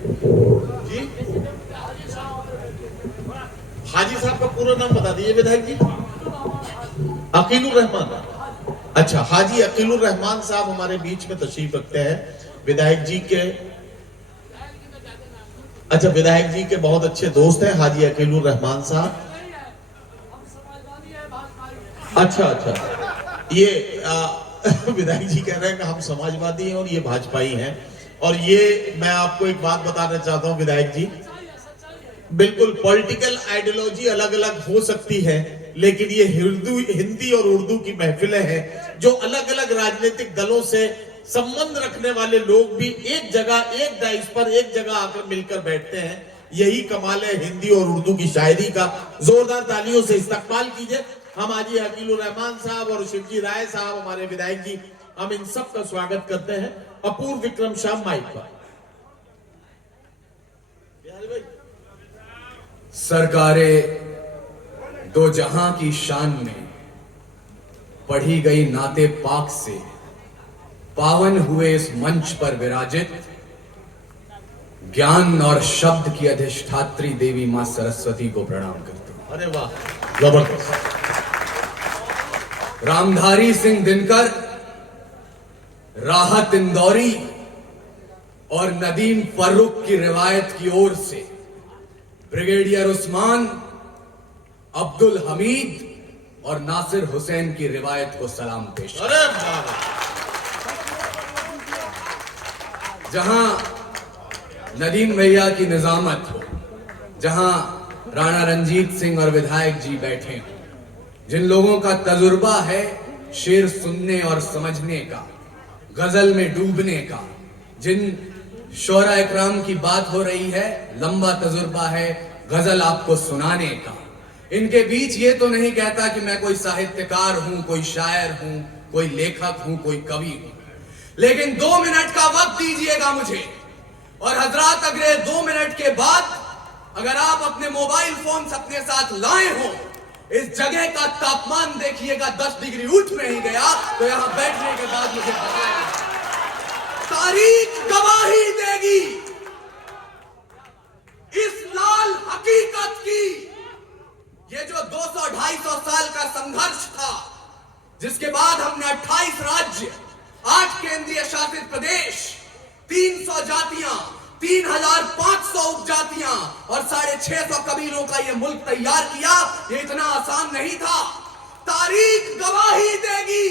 जी हाजी साहब का पूरा नाम बता दीजिए विधायक जी। अकीलुर रहमान। अच्छा, हाजी अकीलुर रहमान साहब हमारे बीच में तशरीफ रखते हैं। विधायक जी के विधायक जी के बहुत अच्छे दोस्त हैं हाजी अकीलुर रहमान साहब। अच्छा, ये विधायक जी कह रहे हैं कि हम समाजवादी हैं और ये भाजपाई हैं। और ये मैं आपको एक बात बताना चाहता हूं विधायक जी, बिल्कुल पॉलिटिकल आइडियोलॉजी अलग अलग हो सकती है, लेकिन ये हिंदी और उर्दू की महफिलें हैं जो अलग अलग राजनीतिक दलों से संबंध रखने वाले लोग भी एक जगह, एक डाइस पर एक जगह आकर मिलकर बैठते हैं। यही कमाल है हिंदी और उर्दू की शायरी का। जोरदार तालियों से इस्तकबाल कीजिए हम हाजी अकीलुर रहमान साहब और शिवजी राय साहब हमारे विधायक जी, हम इन सब का स्वागत करते हैं। अपूर्व विक्रम शाह माइक पर। सरकारे दो जहां की शान में पढ़ी गई नाते पाक से पावन हुए इस मंच पर विराजित ज्ञान और शब्द की अधिष्ठात्री देवी मां सरस्वती को प्रणाम करता हूं। अरे वाह, जबरदस्त। रामधारी सिंह दिनकर, राहत इंदौरी और नदीम फर्रुख की रिवायत की ओर से ब्रिगेडियर उस्मान, अब्दुल हमीद और नासिर हुसैन की रिवायत को सलाम पेश। अरे वाह। जहां नदीम भैया की निजामत हो, जहां राणा रंजीत सिंह और विधायक जी बैठे हो, जिन लोगों का तजुर्बा है शेर सुनने और समझने का, गजल में डूबने का, जिन शोरा इकराम की बात हो रही है, लंबा तजुर्बा है गजल आपको सुनाने का, इनके बीच ये तो नहीं कहता कि मैं कोई साहित्यकार हूं, कोई शायर हूं, कोई लेखक हूं, कोई कवि हूं, लेकिन 2 मिनट का वक्त दीजिएगा मुझे। और हजरात, अगले 2 मिनट के बाद अगर आप अपने मोबाइल फोन अपने साथ लाए हो, इस जगह का तापमान देखिएगा 10 डिग्री उठ नहीं गया तो यहां बैठने के बाद मुझे बताएगा। तारीख गवाही देगी इस लाल हकीकत की। ये जो 200-250 साल का संघर्ष था, जिसके बाद हमने 28 राज्य, 8 केंद्रीय शासित प्रदेश, 300 जातियां, 3500 उपजातियां और 650 कबीलों का यह मुल्क तैयार किया, ये इतना आसान नहीं था। तारीख गवाही देगी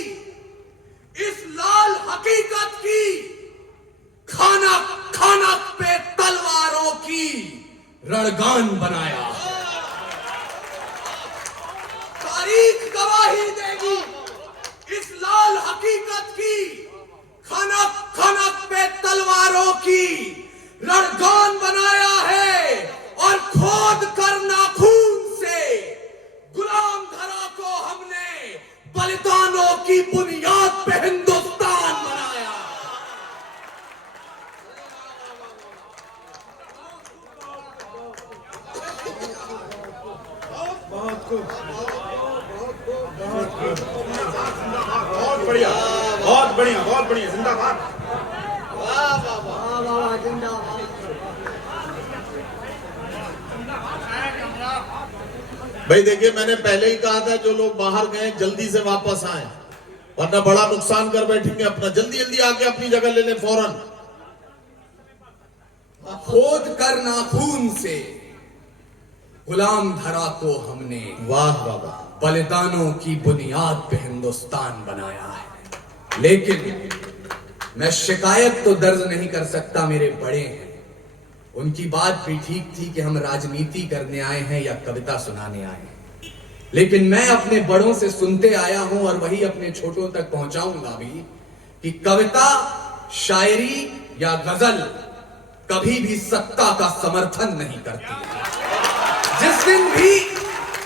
इस लाल हकीकत की। खानक खानक पे तलवारों की रणगान बनाया। तारीख गवाही देगी इस लाल हकीकत की। खानक खानक पे तलवारों की रणगान बनाया है और खोद कर नाखून से गुलाम धरा को हमने बलिदानों की बुनियाद पे हिंदुस्तान बनाया। बहुत बढ़िया, बहुत बढ़िया, बहुत बढ़िया। जिंदाबाद। वाह वाह वाह, जिंदाबाद। भाई देखिए, मैंने पहले ही कहा था जो लोग बाहर गए जल्दी से वापस आए, वरना बड़ा नुकसान कर बैठेंगे अपना। जल्दी जल्दी आके अपनी जगह ले लें फौरन। खोद कर नाखून से गुलाम धरा को हमने वाह वाह वाह बलिदानों की बुनियाद पे हिंदुस्तान बनाया है। लेकिन मैं शिकायत तो दर्ज नहीं कर सकता, मेरे बड़े हैं, उनकी बात भी ठीक थी कि हम राजनीति करने आए हैं या कविता सुनाने आए हैं। लेकिन मैं अपने बड़ों से सुनते आया हूं और वही अपने छोटों तक पहुंचाऊंगा भी कि कविता, शायरी या गजल कभी भी सत्ता का समर्थन नहीं करती। जिस दिन भी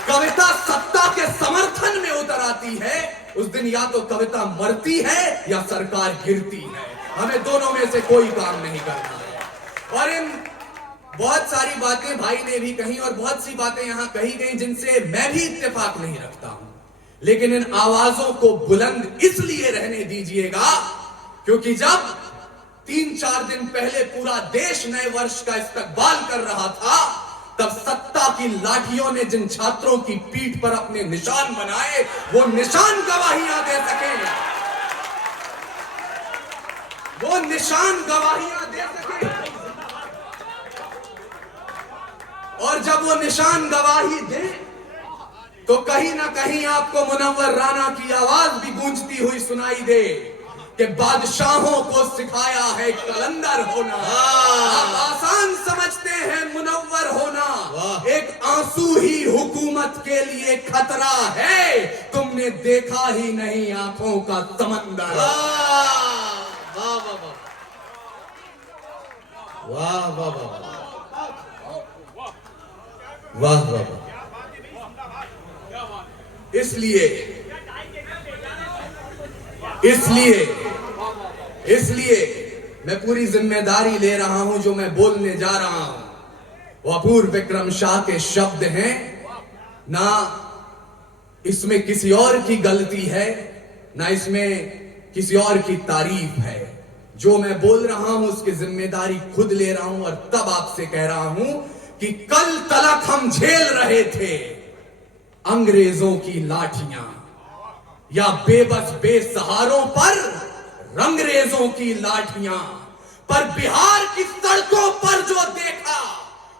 कविता सत्ता के समर्थन में उतर आती है, उस दिन या तो कविता मरती है या सरकार गिरती है। हमें दोनों में से कोई काम नहीं करना है। और इन बहुत सारी बातें भाई ने भी कही और बहुत सी बातें यहां कही गई जिनसे मैं भी इत्तेफाक नहीं रखता हूं, लेकिन इन आवाजों को बुलंद इसलिए रहने दीजिएगा क्योंकि जब 3-4 दिन पहले पूरा देश नए वर्ष का इस्तकबाल कर रहा था, तब सत्ता की लाठियों ने जिन छात्रों की पीठ पर अपने निशान बनाए, वो निशान गवाहियां दे सके, वो निशान गवाहियां दे सके। और जब वो निशान गवाही दे तो कहीं ना कहीं आपको मुनव्वर राना की आवाज भी गूंजती हुई सुनाई दे कि बादशाहों को सिखाया है कलंदर होना। आप आसान समझते हैं मुनव्वर होना, एक आंसू ही हुकूमत के लिए खतरा है। तुमने देखा ही नहीं आंखों का समंदर। वाह वाह वाह वाह वाह वाह। इसलिए इसलिए इसलिए मैं पूरी जिम्मेदारी ले रहा हूं। जो मैं बोलने जा रहा हूं वो अपूर्व विक्रम शाह के शब्द हैं, ना इसमें किसी और की गलती है, ना इसमें किसी और की तारीफ है। जो मैं बोल रहा हूं उसकी जिम्मेदारी खुद ले रहा हूं और तब आपसे कह रहा हूं कि कल तलक हम झेल रहे थे अंग्रेजों की लाठियां, या बेबस बेसहारों पर रंगरेजों की लाठियां, पर बिहार की सड़कों पर जो देखा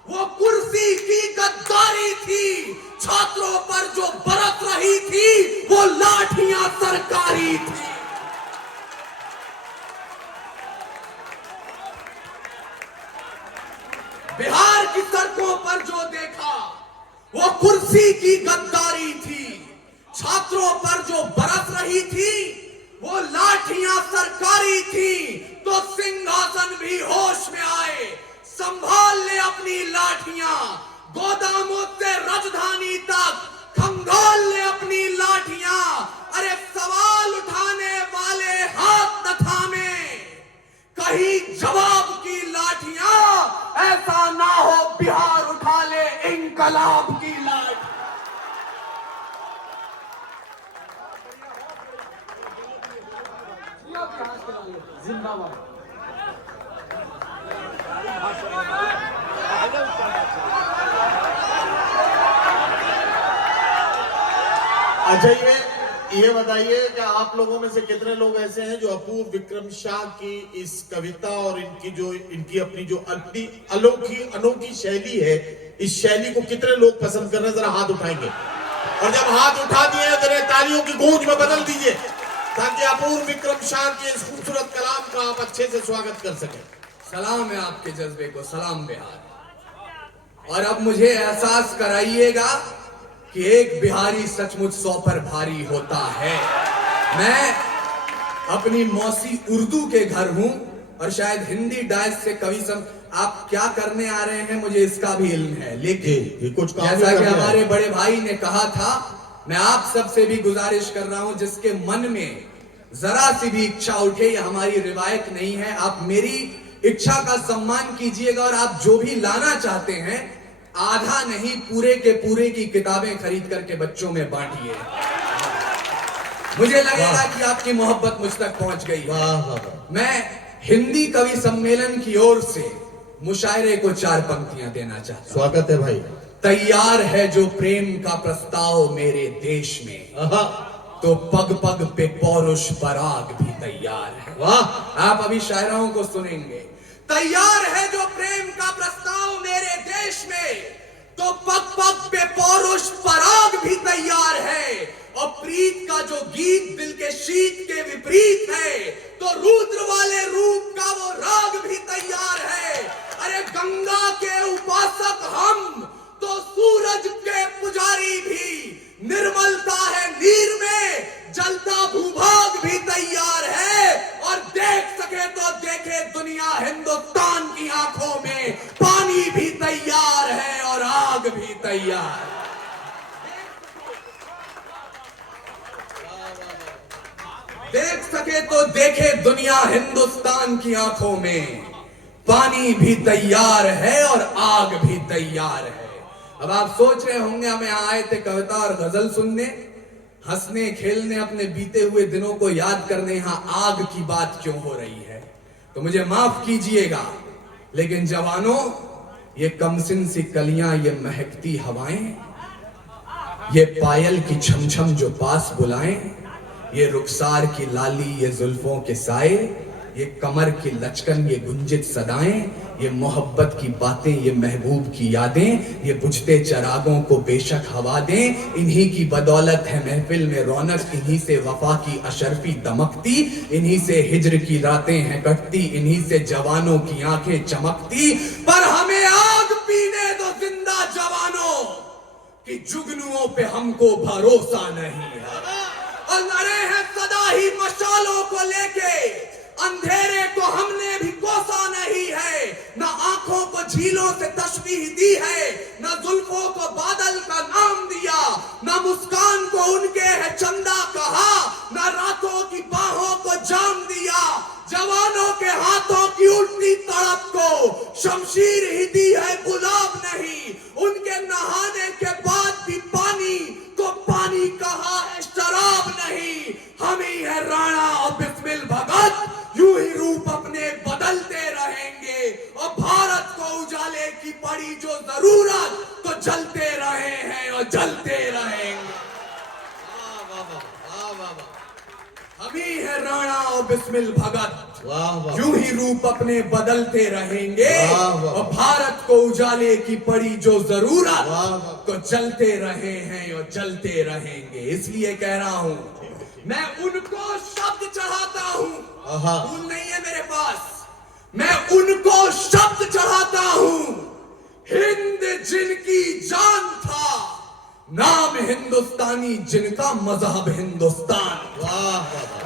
वो कुर्सी की गद्दारी थी। छात्रों पर जो बरस रही थी वो लाठियां सरकारी थी। बिहार की सड़कों पर जो देखा वो कुर्सी की गद्दारी थी। छात्रों पर जो बरस रही थी वो लाठियां सरकारी थी। तो सिंहासन भी होश में आए, संभाल ले अपनी लाठियां। गोदामों से राजधानी तक खंगाल ले अपनी लाठियां। अरे सवाल उठाने वाले हाथ न थामे, कहीं जवाब की लाठियां। ऐसा ना हो बिहार उठा ले इंकलाब की लाठ। जिंदाबाद। अच्छा, ये बताइए कि आप लोगों में से कितने लोग ऐसे हैं जो अपूर्व विक्रम शाह की इस कविता और इनकी अपनी जो अनोखी शैली है, इस शैली को कितने लोग पसंद कर रहे हैं? जरा हाथ उठाएंगे, और जब हाथ उठा दिए जरा तालियों की गूंज में बदल दीजिए ताकि अपूर्व विक्रम शाह के इस खूबसूरत कलाम का आप अच्छे से स्वागत कर सकें। सलाम है आपके जज्बे को, सलाम बिहार। और अब मुझे एहसास कराइएगा कि एक बिहारी सचमुच 100 पर भारी होता है। मैं अपनी मौसी उर्दू के घर हूं और शायद हिंदी डायस से कवि आप क्या करने आ रहे हैं मुझे इसका भी इल्म है, लेकिन कुछ जैसा कि हमारे बड़े भाई ने कहा था, मैं आप सबसे भी गुजारिश कर रहा हूं जिसके मन में जरा सी भी इच्छा उठे, यह हमारी रिवायत नहीं है, आप मेरी इच्छा का सम्मान कीजिएगा और आप जो भी लाना चाहते हैं आधा नहीं पूरे के पूरे की किताबें खरीद करके बच्चों में बांटिए। मुझे लगेगा कि आपकी मोहब्बत मुझ तक पहुंच गई है। मैं हिंदी कवि सम्मेलन की ओर से मुशायरे को 4 पंक्तियां देना चाहता हूं। स्वागत है भाई। तैयार है जो प्रेम का प्रस्ताव मेरे देश में, तो पग पग पे पौरुष पराग भी तैयार है। वाह, आप अभी शायराओं को सुनेंगे। तैयार है जो प्रेम का प्रस्ताव मेरे देश में, तो पग पग पे पौरुष पराग भी तैयार है। और प्रीत का जो गीत दिल के शीत के विपरीत है, तो रुद्र वाले रूप का वो राग भी तैयार है। अरे गंगा के उपासक हम, तो सूरज के पुजारी भी। निर्मलता है नीर में, जलता भूभाग भी तैयार है। और देख सके तो देखे दुनिया हिंदुस्तान की आंखों में, पानी भी तैयार है और आग भी तैयार। देख सके तो देखे दुनिया हिंदुस्तान की आंखों में, पानी भी तैयार है और आग भी तैयार है। अब आप सोच रहे होंगे हम यहां आए थे कविता और गजल सुनने, हंसने खेलने, अपने बीते हुए दिनों को याद करने, यहां आग की बात क्यों हो रही है? तो मुझे माफ कीजिएगा, लेकिन जवानों, ये कमसिन सी कलियां, ये महकती हवाएं, ये पायल की छमछम जो पास बुलाएं, ये रुखसार की लाली, ये जुल्फों के साए, ये कमर की लचकन, ये गुंजित सदाएं, ये मोहब्बत की बातें, ये महबूब की यादें, ये बुझते चरागों को बेशक हवा दें। इन्हीं की बदौलत है महफिल में रौनक, इन्हीं से वफा की अशरफी दमकती, इन्हीं से हिज्र की रातें हैं कटती, इन्हीं से जवानों की आंखें चमकती। पर हमें आग पीने दो जिंदा जवानों, कि जुगनुओं पे हमको भरोसा नहीं है। और लड़े हैं सदा ही मशालों को लेके, अंधेरे को हमने भी कोसा नहीं है। न आंखों को झीलों से तशबीह दी है, न जुल्फों को बादल का नाम दिया, न मुस्कान को उनके है चंदा कहा, न रातों की बाहों को जाम दिया। जवानों के हाथों की उल्टी तड़प को शमशीर ही दी है, गुलाब नहीं। उनके नहाने के बाद भी पानी को पानी कहा है, शराब नहीं। हम ही है राणा और बिस्मिल भगत, यूं ही रूप अपने बदलते रहेंगे। और भारत को उजाले की पड़ी जो जरूरत, तो जलते रहे हैं और जलते रहेंगे। हम ही है राणा और बिस्मिल भगत, यूं ही रूप अपने बदलते रहेंगे। और भारत को उजाले की पड़ी जो जरूरत, तो जलते रहे हैं और जलते रहेंगे। इसलिए कह रहा हूं, मैं उनको शब्द चढ़ाता हूं, फूल नहीं है मेरे पास, मैं उनको शब्द चढ़ाता हूं। हिंद जिनकी जान था, नाम हिंदुस्तानी जिनका मजहब हिंदुस्तान।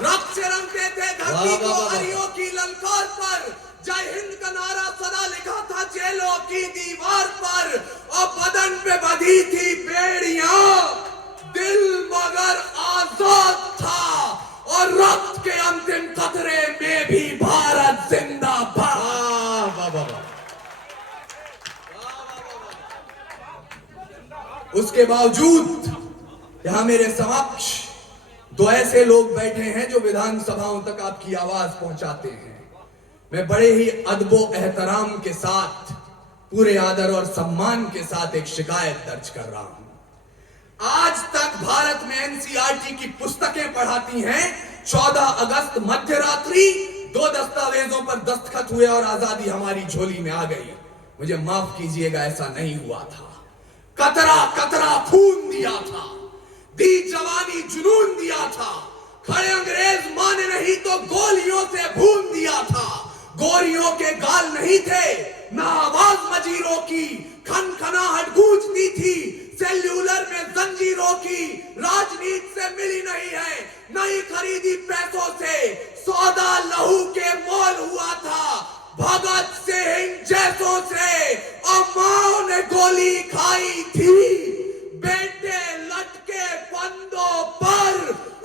रक्त से रंगते थे धरती को हरियों की ललकार पर, जय हिंद का नारा सदा लिखा था जेलों की दीवार पर। और बदन पे बंधी थी बेड़ियां, दिल मगर आजाद था। और रक्त के अंतिम कतरे में भी भारत जिंदाबाद। उसके बावजूद यहां मेरे समक्ष दो ऐसे लोग बैठे हैं जो विधानसभाओं तक आपकी आवाज पहुंचाते हैं। मैं बड़े ही अदबो एहतराम के साथ, पूरे आदर और सम्मान के साथ एक शिकायत दर्ज कर रहा हूं। आज तक भारत में एनसीईआरटी की पुस्तकें पढ़ाती हैं, 14 अगस्त मध्य रात्रि 2 दस्तावेजों पर दस्तखत हुए और आजादी हमारी झोली में आ गई। मुझे माफ कीजिएगा, ऐसा नहीं हुआ था। कतरा कतरा खून दिया था, दी जवानी जुनून दिया था। खड़े अंग्रेज माने नहीं तो गोलियों से भून दिया था। गोरियों के गाल नहीं थे, ना आवाज मजीरों की, खनखनाहट गूंजती थी। सेल्यूलर में जंजीरों की राजनीति से मिली नहीं है, नहीं खरीदी पैसों से। सौदा लहू के मोल हुआ था भगत सिंह जैसों से। और मां ने गोली खाई थी, बेटे लटके फंदों पर।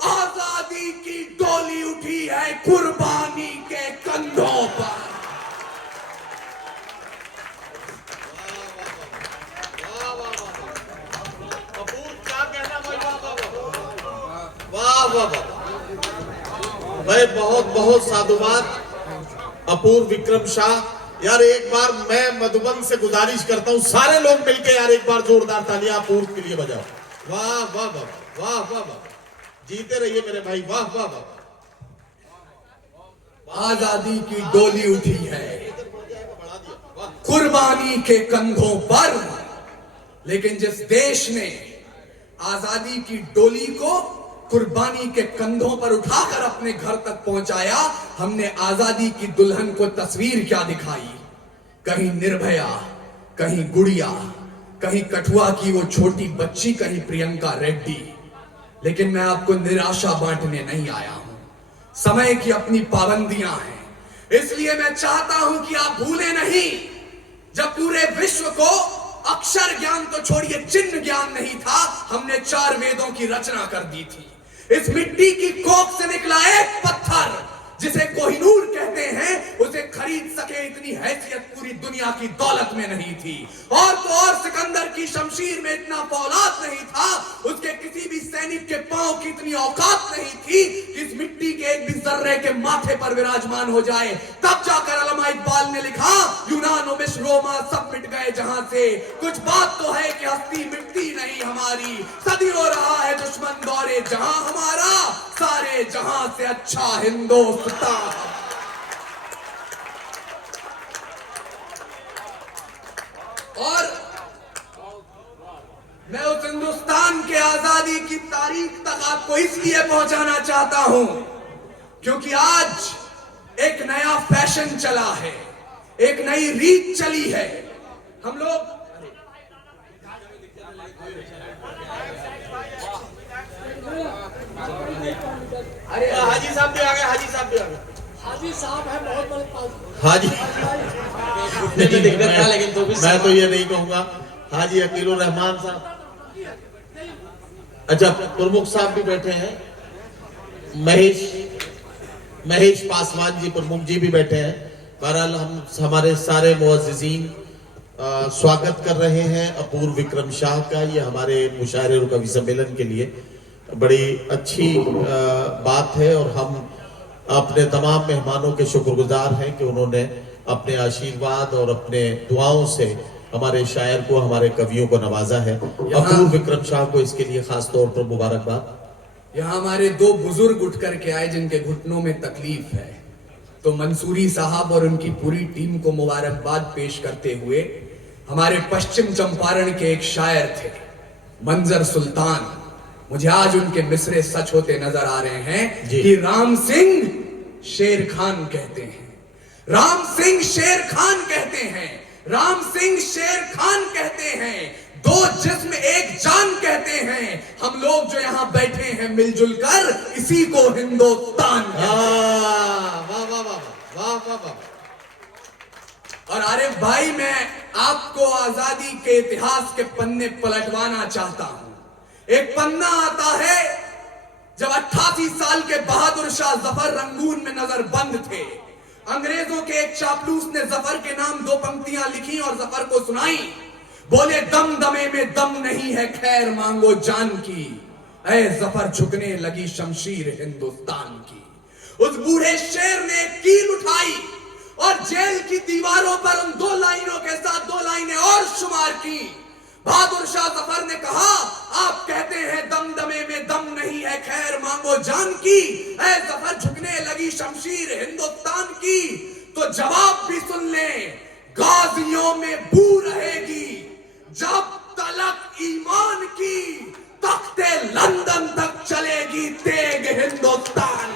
आजादी की डोली उठी है कुर्बानी के कंधों पर। वाह वाह वाह भाई, बहुत बहुत साधुवाद अपूर्व विक्रम शाह। यार एक बार मैं मधुबन से गुजारिश करता हूं, सारे लोग मिलके यार एक बार जोरदार तालियां अपूर्व के लिए बजाओ। वाह वाह वाह वाह वाह वाह, जीते रहिए मेरे भाई, वाह वाह वाह। आजादी की डोली उठी है कुर्बानी के कंधों पर। लेकिन जिस देश ने आजादी की डोली को कुर्बानी के कंधों पर उठाकर अपने घर तक पहुंचाया, हमने आजादी की दुल्हन को तस्वीर क्या दिखाई। कहीं निर्भया, कहीं गुड़िया, कहीं कठुआ की वो छोटी बच्ची, कहीं प्रियंका रेड्डी। लेकिन मैं आपको निराशा बांटने नहीं आया हूं। समय की अपनी पाबंदियां हैं, इसलिए मैं चाहता हूं कि आप भूले नहीं, जब पूरे विश्व को अक्षर ज्ञान तो छोड़िए चिन्ह ज्ञान नहीं था, हमने 4 वेदों की रचना कर दी थी। इस मिट्टी की कोख से निकला एक पत्थर जिसे कोहिनूर कहते हैं, उसे खरीद सके इतनी हैसियत पूरी दुनिया की दौलत में नहीं थी। और तो और सिकंदर की शमशीर में इतना फौलाद नहीं था, उसके किसी भी सैनिक के पांव की इतनी औकात नहीं थी कि इस मिट्टी के एक भी जर्रे के माथे पर विराजमान हो जाए। तब जाकर अल्लामा इकबाल ने लिखा, यूनान मिस्र रोमा सब मिट गए जहां से, कुछ बात तो है कि हस्ती मिटती नहीं हमारी, सदियों रहा है दुश्मन दौरे जहां हमारा, सारे जहां से अच्छा हिंदुस्तान। और मैं उस हिंदुस्तान के आजादी की तारीख तक आपको इसलिए पहुंचाना चाहता हूं क्योंकि आज एक नया फैशन चला है, एक नई रीत चली है। हम लोग अरे हाजी साहब भी आ गए, हाजी साहब भी आ गए। हाजी साहब है बहुत बड़े पास। हाजी घुटने में दिक्कत था लेकिन तो भी मैं तो ये नहीं कहूंगा। हाजी अकीलुर रहमान साहब, अच्छा प्रमुख साहब भी बैठे हैं, महेश पासवान जी प्रमुख जी भी बैठे हैं। बहरहाल हम हमारे सारे मुअज़्ज़िज़ीन स्वागत कर रहे हैं अपूर्व विक्रम शाह का। ये हमारे मुशायरे और कवि सम्मेलन के लिए बड़ी अच्छी बात है और हम अपने तमाम मेहमानों के शुक्रगुजार हैं कि उन्होंने अपने आशीर्वाद और अपने दुआओं से हमारे शायर को, हमारे कवियों को नवाजा है। अपूर्व विक्रम शाह को इसके लिए खास तौर पर मुबारकबाद। यहाँ हमारे दो बुजुर्ग उठ करके आए जिनके घुटनों में तकलीफ है, तो मंसूरी साहब और उनकी पूरी टीम को मुबारकबाद पेश करते हुए हमारे पश्चिम चंपारण के एक शायर थे मंजर सुल्तान, मुझे आज उनके मिसरे सच होते नजर आ रहे हैं कि राम सिंह शेर खान कहते हैं, राम सिंह शेर खान कहते हैं, राम सिंह शेर खान कहते हैं, दो जिस्म एक जान कहते हैं, हम लोग जो यहाँ बैठे हैं मिलजुल कर इसी को हिंदुस्तान कहते हैं। वाह वाह वाह वाह वाह वाह। और आरिफ भाई, मैं आपको आजादी के इतिहास के पन्ने पलटवाना चाहता हूं। एक पन्ना आता है जब 88 साल के बहादुर शाह जफर रंगून में नजर बंद थे, अंग्रेजों के एक चापलूस ने जफर के नाम दो पंक्तियां लिखी और जफर को सुनाई। बोले, दम दमे में दम नहीं है, खैर मांगो जान की, ऐ जफर झुकने लगी शमशीर हिंदुस्तान की। उस बूढ़े शेर ने कील उठाई और जेल की दीवारों पर उन दो लाइनों के साथ दो लाइनें और शुमार की। बहादुर शाह जफर ने कहा, आप कहते हैं दम दमे में दम नहीं है, खैर मांगो जान की, ऐ जफर झुकने लगी शमशीर हिंदुस्तान की। तो जवाब भी सुन ले, गाजियों में बू रहेगी जब तलक ईमान की, तख्ते लंदन तक चलेगी तेग हिंदुस्तान।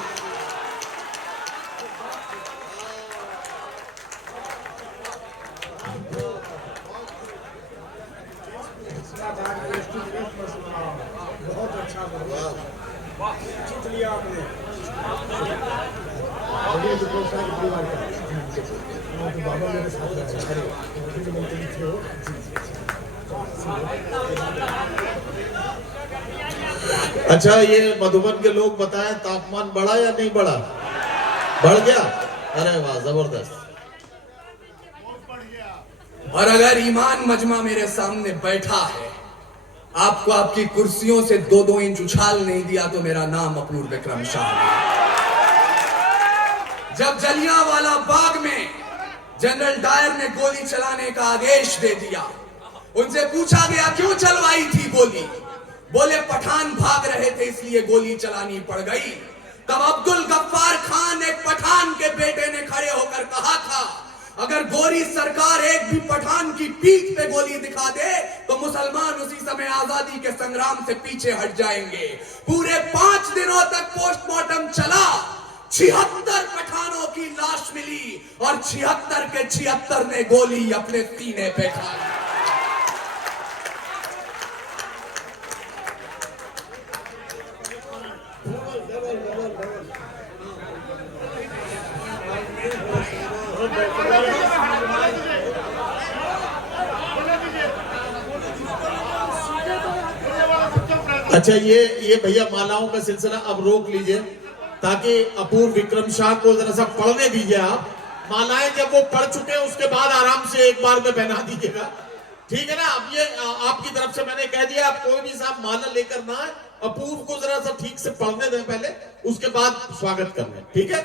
बहुत अच्छा जीत लिया आपने। बाबा मेरे साथ अच्छा, ये मधुबन के लोग बताएं, तापमान बढ़ा या नहीं बढ़ा? बढ़ गया? अरे वाह, जबरदस्त। और अगर ईमान मजमा मेरे सामने बैठा है, आपको आपकी कुर्सियों से 2-2 इंच उछाल नहीं दिया तो मेरा नाम अपूर्व विक्रम शाह है। जब जलियांवाला बाग में जनरल डायर ने गोली चलाने का आदेश दे दिया, उनसे पूछा गया क्यों चलवाई थी गोली, बोले पठान भाग रहे थे इसलिए गोली चलानी पड़ गई। तब अब्दुल गफ्फार खान, एक पठान के बेटे ने खड़े होकर कहा था, अगर गोरी सरकार एक भी पठान की पीठ पे गोली दिखा दे तो मुसलमान उसी समय आजादी के संग्राम से पीछे हट जाएंगे। पूरे 5 दिनों तक पोस्टमार्टम चला, 76 पठानों की लाश मिली और 76 के 76 ने गोली अपने सीने पे खा ली। अच्छा, ये भैया मालाओं का सिलसिला अब रोक लीजिए। ताकि अपूर्व विक्रम शाह को जरा सा पढ़ने दीजिए आप। मालाएं जब वो पढ़ चुके हैं उसके बाद आराम से एक बार में पहना दीजिएगा, ठीक है ना। अब ये आपकी तरफ से मैंने कह दिया, आप कोई भी साहब माला लेकर ना आए, अपूर्व को जरा सा ठीक से पढ़ने दें पहले, उसके बाद स्वागत कर लें, ठीक है।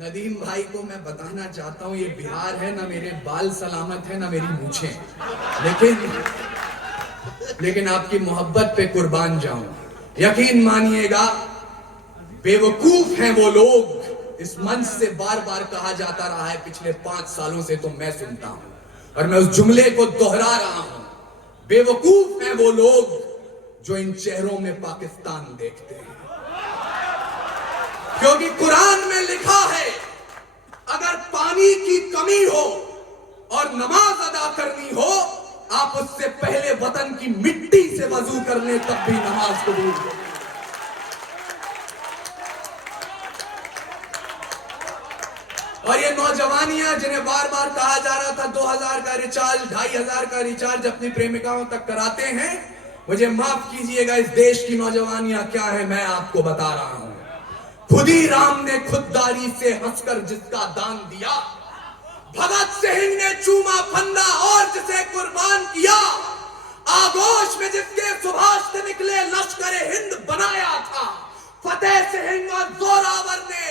नदीम भाई को मैं बताना चाहता हूं, ये बिहार है, ना मेरे बाल सलामत है ना मेरी मूछें, लेकिन आपकी मोहब्बत पे कुर्बान जाऊं। यकीन मानिएगा, बेवकूफ हैं वो लोग, इस मंच से बार बार कहा जाता रहा है पिछले 5 सालों से, तो मैं सुनता हूं और मैं उस जुमले को दोहरा रहा हूं। बेवकूफ हैं वो लोग जो इन चेहरों में पाकिस्तान देखते हैं, क्योंकि कुरान में लिखा है अगर पानी की कमी हो और नमाज अदा करनी हो, आप उससे पहले वतन की मिट्टी से वजू कर लें, तब भी नमाज कबूल हो। और ये नौजवानियां जिन्हें बार बार कहा जा रहा था 2000 का रिचार्ज, 2500 का रिचार्ज अपनी प्रेमिकाओं तक कराते हैं, मुझे माफ कीजिएगा, इस देश की नौजवानियां क्या है मैं आपको बता रहा हूं। खुद ही राम ने खुददारी से हंसकर जिसका दान दिया, भगत सिंह ने चूमा फंदा और जिसे कुर्बान किया, आगोश में जिसके सुभाष से निकले लश्कर हिंद बनाया था, फतेह सिंह और जोरावर ने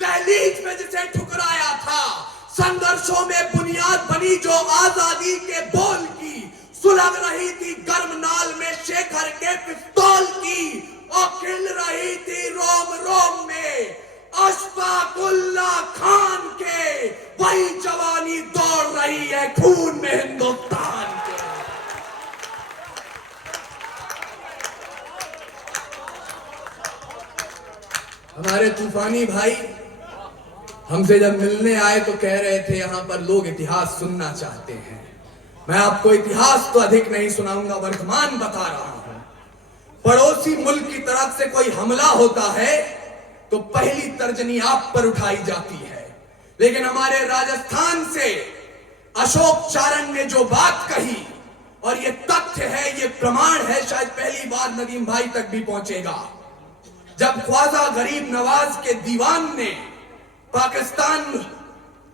दहलीज में जिसे ठुकराया था, संघर्षों में बुनियाद बनी जो आजादी के बोल की, सुलग रही थी गर्म नाल में शेखर के पिस्तौल की, और खिल रही थी रोम रोम में अशफाकुल्लाह खान के, वही जवानी दौड़ रही है खून में हिंदुस्तान के। हमारे तूफानी भाई हमसे जब मिलने आए तो कह रहे थे यहां पर लोग इतिहास सुनना चाहते हैं। मैं आपको इतिहास तो अधिक नहीं सुनाऊंगा, वर्तमान बता रहा हूं। पड़ोसी मुल्क की तरफ से कोई हमला होता है तो पहली तर्जनी आप पर उठाई जाती है, लेकिन हमारे राजस्थान से अशोक चारण ने जो बात कही, और ये तथ्य है, ये प्रमाण है, शायद पहली बार नदीम भाई तक भी पहुंचेगा, जब ख्वाजा गरीब नवाज के दीवान ने पाकिस्तान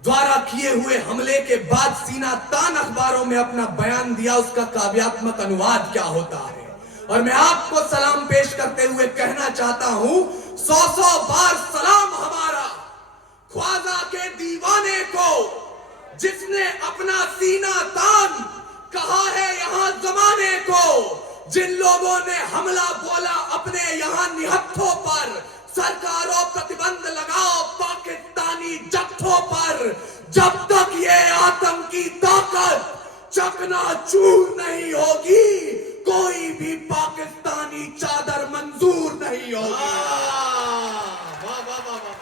द्वारा किए हुए हमले के बाद सीना तान अखबारों में अपना बयान दिया, उसका काव्यात्मक अनुवाद क्या होता है। और मैं आपको सलाम पेश करते हुए कहना चाहता हूं, 100 बार सलाम हमारा ख्वाजा के दीवाने को, जिसने अपना सीना तान कहा है यहां जमाने को, जिन लोगों ने हमला बोला अपने यहां निहत्थों पर, सरकारों प्रतिबंध लगाओ पाकिस्तानी जत्थों पर, जब तक ये आतंकी ताकत चकनाचूर नहीं होगी, कोई भी पाकिस्तानी चादर मंजूर नहीं होगी। वाह वाह वाह वाह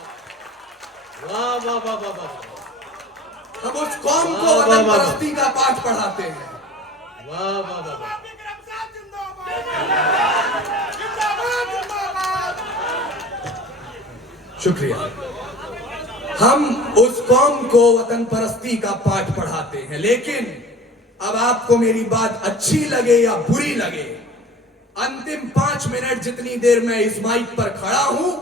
वाह वाह वाह वाह वाह। हम उस कौम को वतन परस्ती का पाठ पढ़ाते हैं। वाह वाह वाह वाह। शुक्रिया। हम उस कौम को वतन परस्ती का पाठ पढ़ाते हैं, लेकिन अब आपको मेरी बात अच्छी लगे या बुरी लगे, अंतिम 5 मिनट जितनी देर मैं इस माइक पर खड़ा हूं,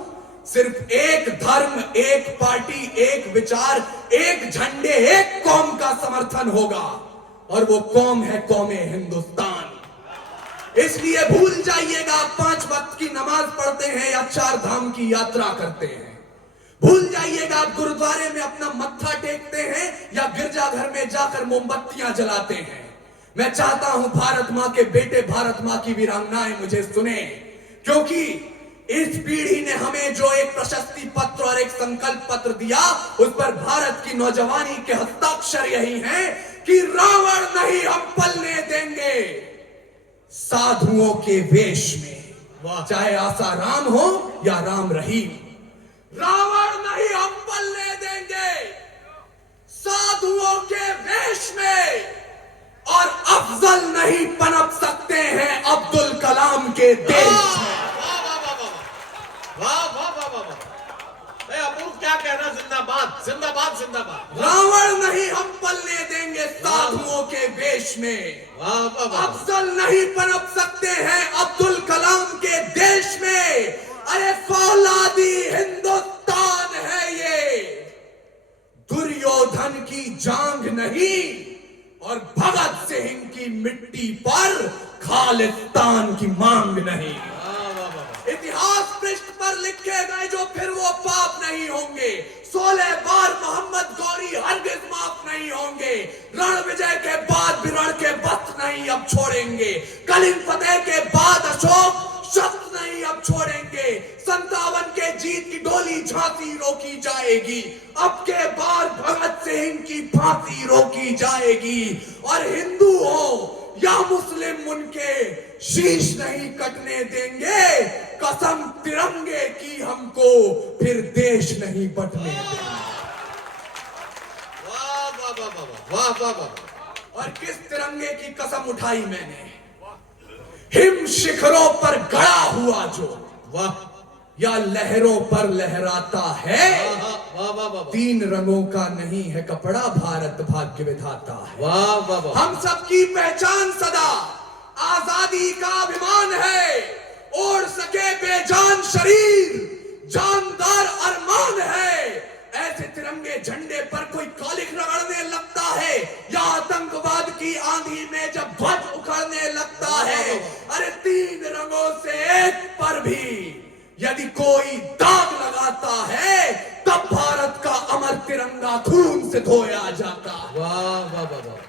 सिर्फ एक धर्म, एक पार्टी, एक विचार, एक झंडे, एक कौम का समर्थन होगा, और वो कौम है कौमे हिंदुस्तान। इसलिए भूल जाइएगा आप 5 वक्त की नमाज पढ़ते हैं या 4 धाम की यात्रा करते हैं, भूल जाइएगा आप गुरुद्वारे में अपना मत्था टेकते हैं या गिरजाघर में जाकर मोमबत्तियां जलाते हैं। मैं चाहता हूं भारत मां के बेटे, भारत मां की वीरांगनाएं मुझे सुने, क्योंकि इस पीढ़ी ने हमें जो एक प्रशस्ति पत्र और एक संकल्प पत्र दिया, उस पर भारत की नौजवानी के हस्ताक्षर यही हैं कि रावण नहीं हम पलने देंगे साधुओं के वेश में, चाहे आसाराम हो या राम रहीम। रावण नहीं हम पलने देंगे साधुओं के वेश में, और अफजल नहीं पनप सकते हैं अब्दुल कलाम के देश में। वाह वाह वाह वाह वाह। अपूर्व क्या कहना, जिंदाबाद जिंदाबाद जिंदाबाद। रावण नहीं हम पलने देंगे साधुओं के वेश में, वाह वाह वाह। अफजल नहीं पनप सकते हैं अब्दुल कलाम के देश में। अरे फौलादी हिंदुस्तान है ये, दुर्योधन की जांग नहीं और भगत सिंह की मिट्टी पर खालिस्तान की मांग नहीं। इतिहास पृष्ठ पर लिखे गए जो फिर वो पाप नहीं होंगे। 16 बार मोहम्मद गौरी हरगिज माफ नहीं होंगे। रण विजय के बाद भी रण के वस्त्र नहीं अब छोड़ेंगे। कलिंग फतेह के बाद अशोक शस्त्र नहीं अब छोड़ेंगे। 57 के जीत की डोली झांसी रोकी जाएगी। अब के बाद भगत सिंह की फांसी रोकी जाएगी। और हिंदू हो या मुस्लिम उनके शीश नहीं कटने देंगे। कसम तिरंगे की हमको फिर देश नहीं बटने देंगे। वाह वाह वाह वाह वाह वाह वाह। और किस तिरंगे की कसम उठाई मैंने? हिम शिखरों पर गड़ा हुआ जो, वाह या लहरों पर लहराता है। वाह वाह वाह 3 रंगों का नहीं है कपड़ा, भारत भाग्य विधाता है। वाह वाह वाह। हम सबकी पहचान सदा आजादी का अभिमान है। ओढ़ सके बेजान शरीर जानदार अरमान है। ऐसे तिरंगे झंडे पर कोई कालिख रगड़ने लगता है या आतंकवाद की आंधी में जब ध्वज उखड़ने लगता है। अरे 3 रंगों से एक पर भी यदि कोई दाग लगाता है तब भारत का अमर तिरंगा खून से धोया जाता है। वाह वाह वाह वाह।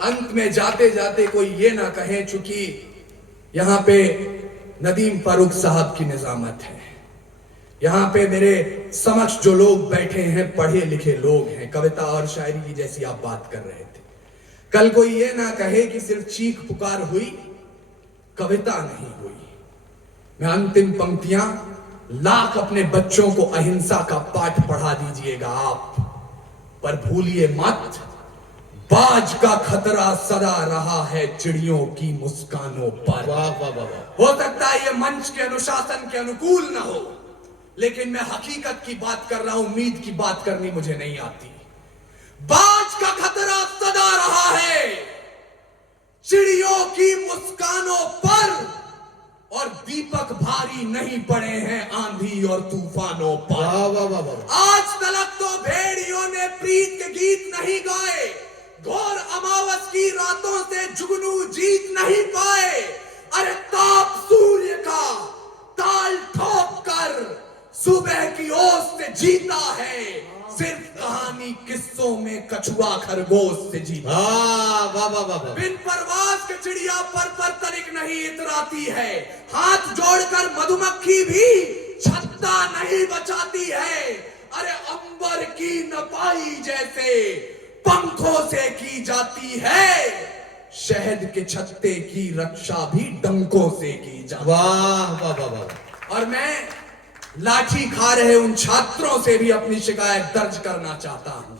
अंत में जाते जाते कोई ये ना कहे, चूंकि यहां पे नदीम फारूक साहब की निजामत है, यहां पे मेरे समक्ष जो लोग बैठे हैं पढ़े लिखे लोग हैं, कविता और शायरी की जैसी आप बात कर रहे थे। कल कोई ये ना कहे कि सिर्फ चीख पुकार हुई, कविता नहीं हुई। मैं अंतिम पंक्तियां लाख अपने बच्चों को अहिंसा का पाठ पढ़ा दीजिएगा आप, पर भूलिए मत बाज का खतरा सदा रहा है चिड़ियों की मुस्कानों पर। वाह वाह वाह वाह। हो सकता है ये मंच के अनुशासन के अनुकूल ना हो, लेकिन मैं हकीकत की बात कर रहा हूं, उम्मीद की बात करनी मुझे नहीं आती। बाज का खतरा सदा रहा है चिड़ियों की मुस्कानों पर, और दीपक भारी नहीं पड़े हैं आंधी और तूफानों पर। वाह वाह वाह वाह। आज तलक तो भेड़ियों ने प्रीत के गीत नहीं गाए, घोर अमावस की रातों से जुगनू जीत नहीं पाए। अरे ताप सूर्य का ताल ठोक कर सुबह की ओस से जीता है, सिर्फ कहानी किस्सों में कछुआ खरगोश से जीता। वाह वाह वाह वाह। बिन परवाज के चिड़िया पर तनिक नहीं इतराती है, हाथ जोड़कर मधुमक्खी भी छत्ता नहीं बचाती है। अरे अंबर की नपाई जैसे पंखों से की जाती है, शहद के छत्ते की रक्षा भी डंकों से की जाती है। वाह वाह वाह वाह। और मैं लाठी खा रहे उन छात्रों से भी अपनी शिकायत दर्ज करना चाहता हूं।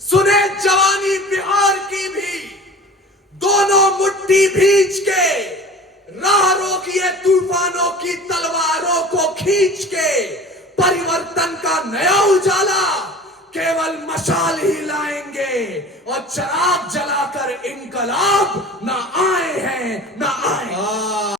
सुने जवानी बिहार की भी, दोनों मुट्ठी भींच के राह रोकिए तूफानों की तलवारों को खींच के। परिवर्तन का नया उजाला केवल मशाल ही लाएंगे, और चिराग जलाकर इनकलाब ना आए हैं ना आए।